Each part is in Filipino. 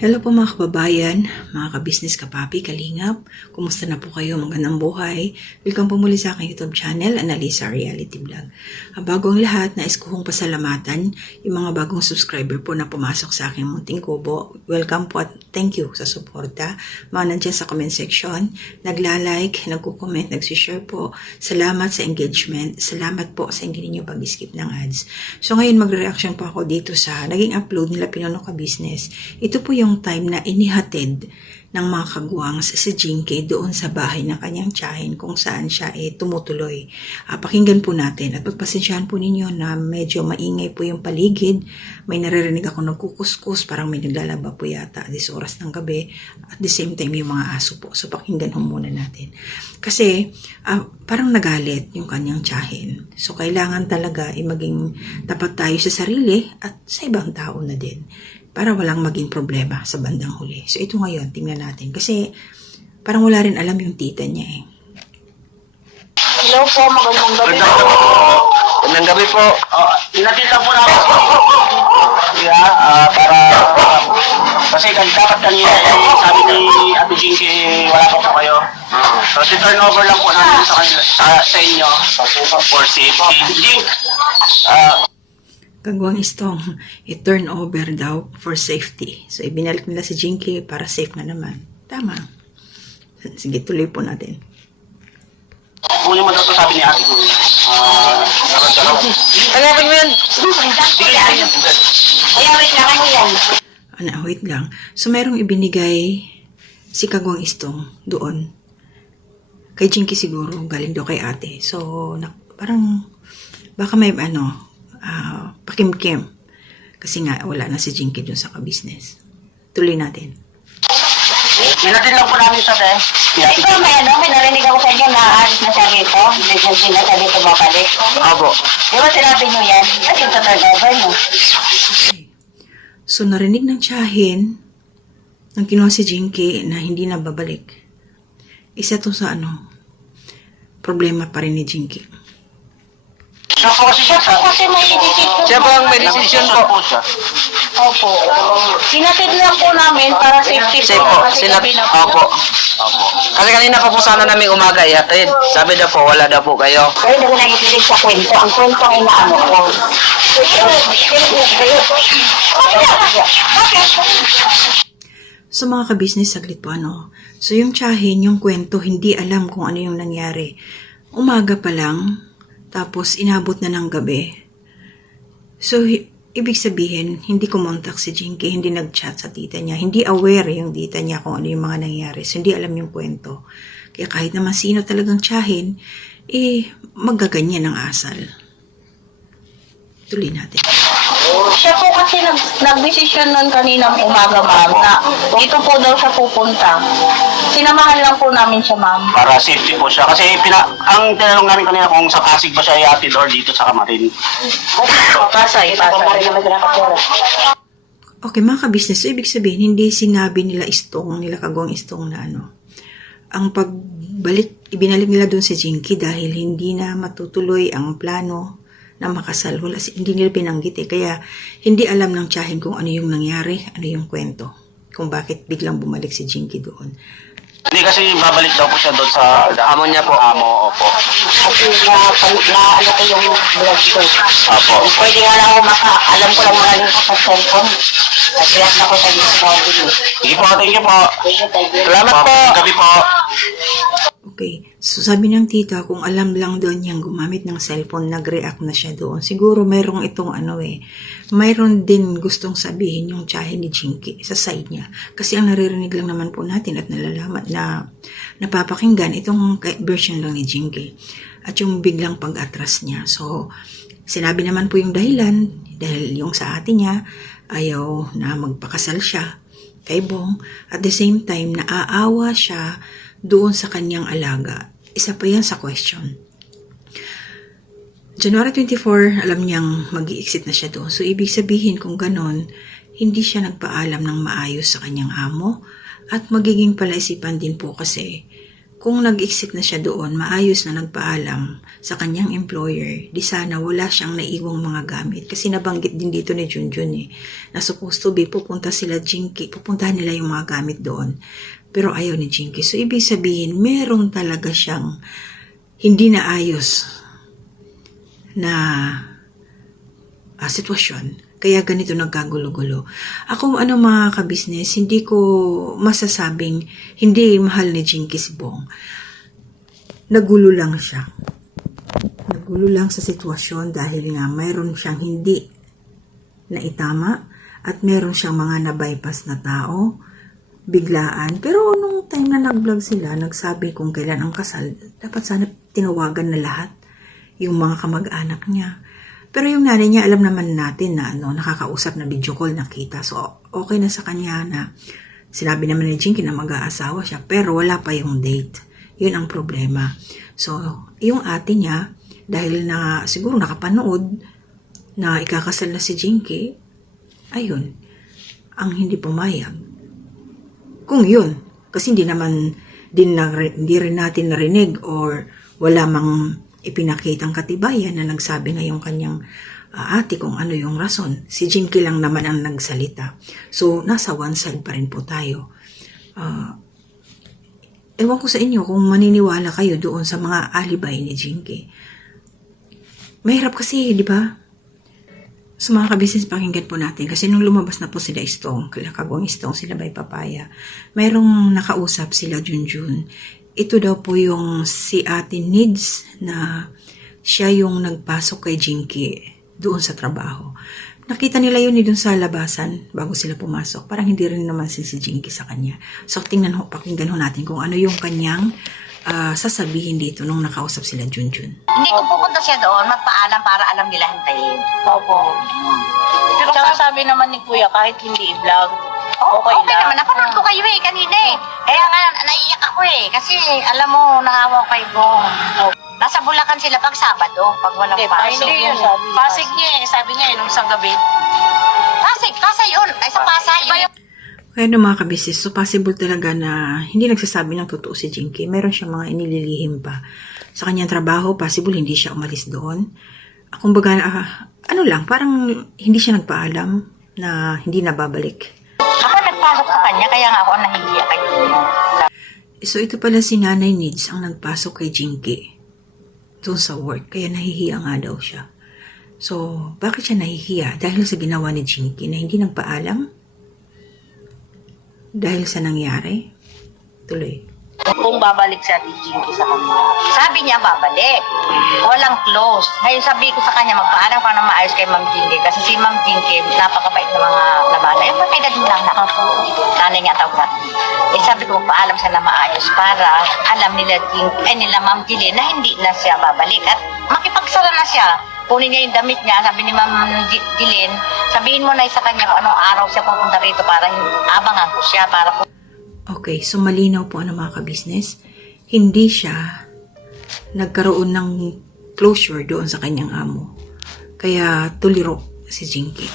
Hello po mga kababayan, mga kabisnes, kapapi, kalingap. Kumusta na po kayo? Magandang buhay. Welcome po muli sa aking YouTube channel, Analisa Reality Vlog. Bago ang lahat, nais ko kong pasalamatan yung mga bagong subscriber po na pumasok sa aking munting kubo. Welcome po at thank you sa suporta. Mga nandyan sa comment section, nagla-like, nagko-comment, nagsishare po. Salamat sa engagement. Salamat po sa hindi ninyo pag-skip ng ads. So ngayon magre-reaction po ako dito sa naging upload nila Pinono Ka-Business. Ito po yung time na inihatid ng mga kagwangs si Jinky doon sa bahay ng kanyang tiyahin kung saan siya tumutuloy. Pakinggan po natin at pagpasensyahan po ninyo na medyo maingay po yung paligid. May naririnig ako nagkukuskus, parang may naglalaba po yata this oras ng gabi. At the same time yung mga aso po. So pakinggan ho muna natin. Kasi parang nagalit yung kanyang tiyahin. So kailangan talaga maging tapat tayo sa sarili at sa ibang tao na din, para walang maging problema sa bandang huli. So ito ngayon, tingnan natin. Kasi parang wala rin alam yung tita niya eh. Hello po, magandang gabi po. Magandang gabi po. Inatid lang po namin si para kasi dapat kanina sabi ni Ate Jinky wala pa po kayo. So turn over lang po namin sa kanila, sa inyo for safety. Jink, Kagwang istong, i-turn over daw for safety. So, ibinalik nila si Jinky para safe na naman. Tama. Sige, tuloy po natin. kunin mo daw to sabi ni Ate ko. Hanapin mo yan. Kaya wait lang mo yan. Wait lang. So, merong ibinigay si Kagwang istong doon. Kay Jinky siguro, galing daw kay ate. So, parang, baka may pakimkim. Kasi nga, wala na si Jinky dun sa ka-business. Tuloy natin. Inatid lang po namin sa te. Ito, may narinig ako sa inyo na aalis na siya rito. Hindi na siya rito babalik. Opo. Di ba sinabi niyo yan? At yung turnover mo. So, narinig ng tiyahin nang kinuha si Jinky na hindi na babalik. Isa to sa problema pa rin ni Jinky. Siya po kasi siya. Kasi may decision. Siya po ang may decision po. Opo. Sinatid lang po namin para safety Safe po. Kasi Sila, gabi na opo. Kasi kanina pa po sana namin umaga ihatid. Sabi daw po, wala daw po kayo. Pero hindi ko nakikinig sa kwento. Ang kwento ay naano ko. So mga ka-business, saglit po So yung tiyahin, yung kwento, hindi alam kung ano yung nangyari. Umaga pa lang, tapos inabot na ng gabi. So ibig sabihin, hindi kumontak si Jinky, hindi nag-chat sa tita niya, hindi aware yung tita niya kung ano yung mga nangyari. So hindi alam yung kwento. Kaya kahit naman sino talagang tiyahin, magaganyan ang asal. Tuloy natin. Siya po kasi nag-decision nun kaninang umaga, ma'am, na dito po daw siya pupunta. Sinamahan lang po namin siya, ma'am. Para safety po siya. Kasi ang tinanong namin kanina kung sa Pasig ba siya iatid or dito sa Kamarin. Pasay. Okay, mga ka-business, so ibig sabihin, hindi sinabi nila Kagwang istong na ang pagbalik, ibinalik nila doon si Jinky dahil hindi na matutuloy ang plano na makasal. Hindi nila pinanggit Kaya hindi alam ng tiyahin kung ano yung nangyari, ano yung kwento. Kung bakit biglang bumalik si Jinky doon. Hindi kasi babalik daw po siya doon sa Amo niya po. Amo, opo. Kasi ano ko yung vlog ko. Opo. Pwede nga lang ako alam ko lang maraming ko sa cellphone. Nag-react na ko sa video. Sige po, thank you po. Salamat po. Gabi po. Okay, so sabi ng tita, kung alam lang doon niyang gumamit ng cellphone, nag-react na siya doon. Siguro mayroong itong mayroon din gustong sabihin yung tiyahin ni Jinky sa side niya. Kasi ang naririnig lang naman po natin at nalalaman na napapakinggan itong version lang ni Jinky. At yung biglang pag-atras niya. So, sinabi naman po yung dahilan, dahil yung sa ate niya, ayaw na magpakasal siya kay Bong. At the same time, naaawa siya doon sa kanyang alaga. Isa pa yan sa question. January 24, alam niyang mag-i-exit na siya doon. So, ibig sabihin kung ganon, hindi siya nagpaalam ng maayos sa kanyang amo. At magiging palaisipan din po kasi kung nag-exit na siya doon, maayos na nagpaalam sa kanyang employer, di sana wala siyang naiwang mga gamit. Kasi nabanggit din dito ni Junjun na supposed to be pupuntahan nila yung mga gamit doon. Pero ayaw ni Jinky. So, ibig sabihin, meron talaga siyang hindi naayos na sitwasyon. Kaya ganito nagkagulo-gulo. Ako, mga kabisnes, hindi ko masasabing hindi mahal ni Jinky si Bong. Nagulo lang siya. Nagulo lang sa sitwasyon dahil nga mayroon siyang hindi na itama at mayroon siyang mga na-bypass na tao, biglaan. Pero nung time na nag-vlog sila, nagsabi kung kailan ang kasal, dapat sana tinawagan na lahat yung mga kamag-anak niya. Pero yung nanay niya, alam naman natin na nakakausap na video call, nakita. So, okay na sa kanya na sinabi naman ni Jinky na mag-aasawa siya, pero wala pa yung date. Yun ang problema. So, yung ate niya, dahil na siguro nakapanood na ikakasal na si Jinky, ayun, ang hindi pumayag. Kung yun, kasi hindi rin natin narinig or wala mang ipinakitang katibayan na nagsabi na yung kanyang ate kung ano yung rason. Si Jinky lang naman ang nagsalita. So, nasa one side pa rin po tayo. Ewan ko sa inyo kung maniniwala kayo doon sa mga alibay ni Jinky. Mahirap kasi, di ba? So, mga kabisnes, pakinggan po natin. Kasi nung lumabas na po sila Stong, Kagawang Stong, sila Bay Papaya, mayroong nakausap sila Junjun. Ito daw po yung si Ate Nids na siya yung nagpasok kay Jinky doon sa trabaho. Nakita nila yun doon sa labasan bago sila pumasok. Parang hindi rin naman si Jinky sa kanya. So, pakinggan natin kung ano yung kanyang sasabihin dito nung nakausap sila Junjun. Hindi ko pupunta siya doon, magpaalam para alam nila hintayin. Opo. Pero sabi naman ni Kuya, kahit hindi i-vlog, okay lang. Naman, napanood ko kayo kanina Kaya nga, naiiyak ako kasi alam mo, naawa kay Bong. Nasa Bulacan sila pag Sabado, pag walang pasok. Hindi yun, Pasig niya sabi niya nung isang gabi. Pasay yun, ay sa Pasay. Kaya mga kabisnes, so possible talaga na hindi nagsasabi ng totoo si Jinky. Meron siyang mga inililihim pa. Sa kanyang trabaho, possible hindi siya umalis doon. Kumbaga, parang hindi siya nagpaalam na hindi nababalik. Ako nagpasok sa kanya, kaya nga ako nahihiya kay Bong. So ito pala si Nanay Nids ang nagpasok kay Jinky doon sa work. Kaya nahihiya nga daw siya. So, bakit siya nahihiya? Dahil sa ginawa ni Jinky na hindi nagpaalam? Dahil sa nangyari? Tuloy. Kung babalik si Ate Jinky sa kanila. Sabi niya, babalik. Walang close. Ngayon sabi ko sa kanya, magpaalam ka na maayos kay Ma'am Jinky. Kasi si Ma'am Jinky, napakabait ng mga nabala. Yung mga edad mo lang na. Nanay niya tawag natin. Sabi ko, magpaalam siya na maayos para alam nila Ma'am Jinky na hindi na siya babalik. At makipagsara na siya. Kunin niya yung damit niya, sabi ni Ma'am Jilin, sabihin mo na sa kanya kung anong araw siya pupunta rito para abangan ko siya. Okay, so malinaw po mga kabisnes. Hindi siya nagkaroon ng closure doon sa kanyang amo. Kaya tuliro si Jinky.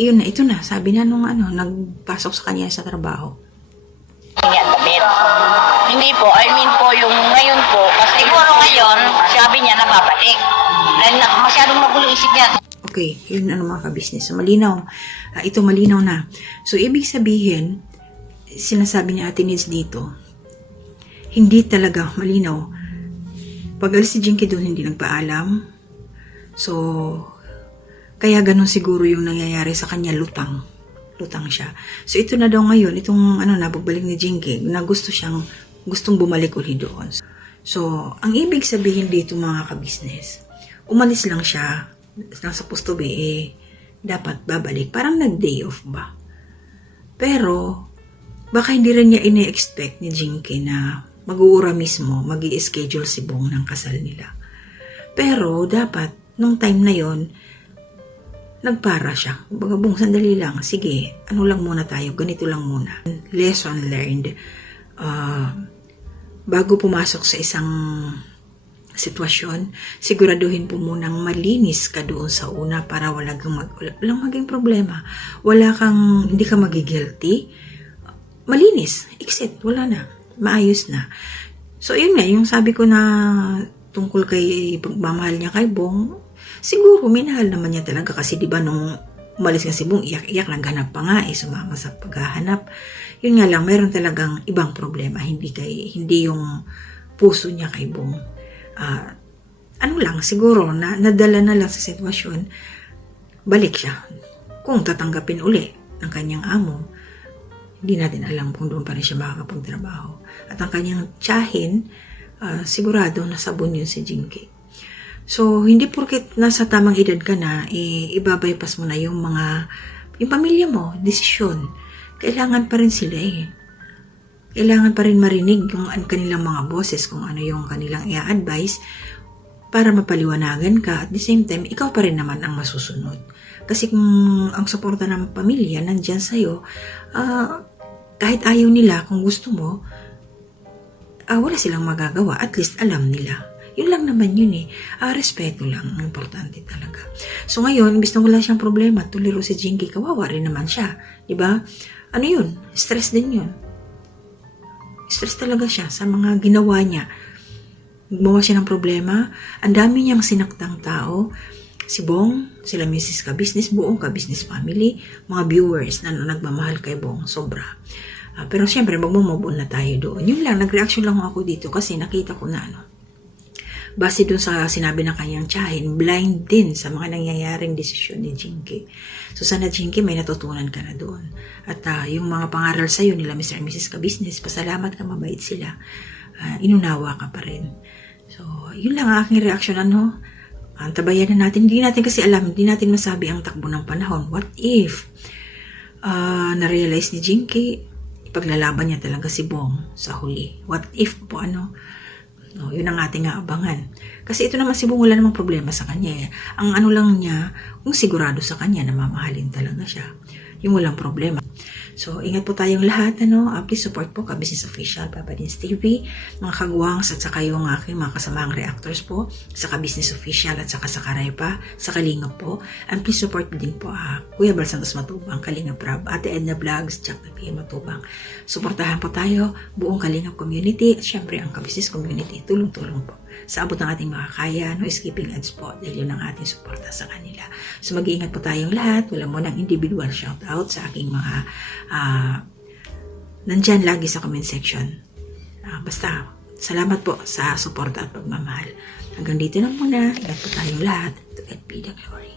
Ito na, sabi na nung nagpasok sa kanya sa trabaho. Yan, damit. Hindi po, yung ngayon po, kasi Siguro ngayon, sabi niya na babalik. Dahil masyadong magulo isip niya. Okay, yun mga kabisnes. So malinaw. Ito malinaw na. So ibig sabihin, sinasabi ni Ate Nids dito, hindi talaga malinaw. Pag alis si Jinky doon, hindi nagpaalam. So, kaya ganun siguro yung nangyayari sa kanya, lutang siya. So, ito na daw ngayon, itong nabagbalik ni Jinky, na gustong bumalik ulit doon. So, ang ibig sabihin dito mga kabisnes, umalis lang siya, nang supposed to be, dapat babalik. Parang nag-day off ba? Pero, baka hindi rin niya ine-expect ni Jinky na mag-uura mismo, mag-i-schedule si Bong ng kasal nila. Pero, dapat, nung time na yon, nagpara siya. Baga, Bong, sandali lang. Sige, lang muna tayo, ganito lang muna. Lesson learned. Bago pumasok sa isang sitwasyon, siguraduhin po munang malinis ka doon sa una para walang maging problema. Hindi ka magigilty. Malinis, exit, wala na, maayos na. So, yun nga, yung sabi ko na tungkol kay pagmamahal niya kay Bong, siguro minahal naman niya talaga kasi di ba nung umalis nga si Bong, iyak-iyak, naghanap pa nga, sumama sa paghahanap. Yun nga lang, meron talagang ibang problema, hindi yung puso niya kay Bong. Ano lang, siguro, nadala na lang sa sitwasyon, balik siya. Kung tatanggapin uli ng kanyang amo, hindi natin alam kung doon pa rin siya makakapagtrabaho. At ang kanyang tiyahin, sigurado nasabon yun si Jinky. So, hindi porket nasa tamang edad ka na, ibabypass mo na yung pamilya mo, desisyon. Kailangan pa rin sila Kailangan pa rin marinig yung kanilang mga boses, kung ano yung kanilang i-advise, para mapaliwanagan ka. At the same time, ikaw pa rin naman ang masusunod. Kasi kung ang suporta ng pamilya nandyan sa'yo, kahit ayaw nila, kung gusto mo, wala silang magagawa. At least alam nila. Yun lang naman yun respeto lang. Ang importante talaga. So ngayon, imbis na wala siyang problema, tuliro si Jinky, kawawa rin naman siya. Diba? Ano yun? Stress din yun. Stress talaga siya sa mga ginawa niya. Gumawa siya ng problema. Ang dami niyang sinaktang tao. Si Bong, sila Mrs. Ka-Business, buong Ka-Business family, mga viewers na nagmamahal kay Bong, sobra. Pero syempre, magmumove on na tayo doon. Yun lang, nag-reaction lang ako dito kasi nakita ko na base doon sa sinabi ng kanyang tiyahin, blind din sa mga nangyayaring desisyon ni Jinky. So sana Jinky, may natutunan ka na doon. At yung mga pangaral sa'yo nila Mr. and Mrs. Ka-Business, pasalamat ka, mabait sila. Inunawa ka pa rin. So, yun lang ang aking reaction, antabayan na natin. Hindi natin kasi alam, hindi natin masabi ang takbo ng panahon. What if na-realize ni Jinky, ipaglalaban niya talaga si Bong sa huli? What if po yun ang ating aabangan. Kasi ito naman si Bong, wala namang problema sa kanya. Ang ano lang niya, kung sigurado sa kanya na mamahalin talaga siya. Yung walang problema. So, ingat po tayong lahat, please support po Ka-Business Official, Papa Dins TV, mga kagwangs at saka yung aking mga kasamang reactors po, sa Ka-Business Official at saka sa Karepa, sa Kalingap po. And please support din po Kuya Bal Santos Matubang, Kalingap Rab, Ate Edna Vlogs, Jack na PM Matubang. Suportahan po tayo, buong Kalingap community, at syempre ang Ka-Business community, tulong-tulong po. Sa abot ng ating makakaya, no skipping ads po, dahil yun ang ating suporta sa kanila. So mag-iingat po tayong lahat, wala mo ng individual shoutout sa aking mga nandyan lagi sa comment section. Basta, salamat po sa suporta at pagmamahal. Hanggang dito na muna, ingat po tayong lahat. To God be the glory.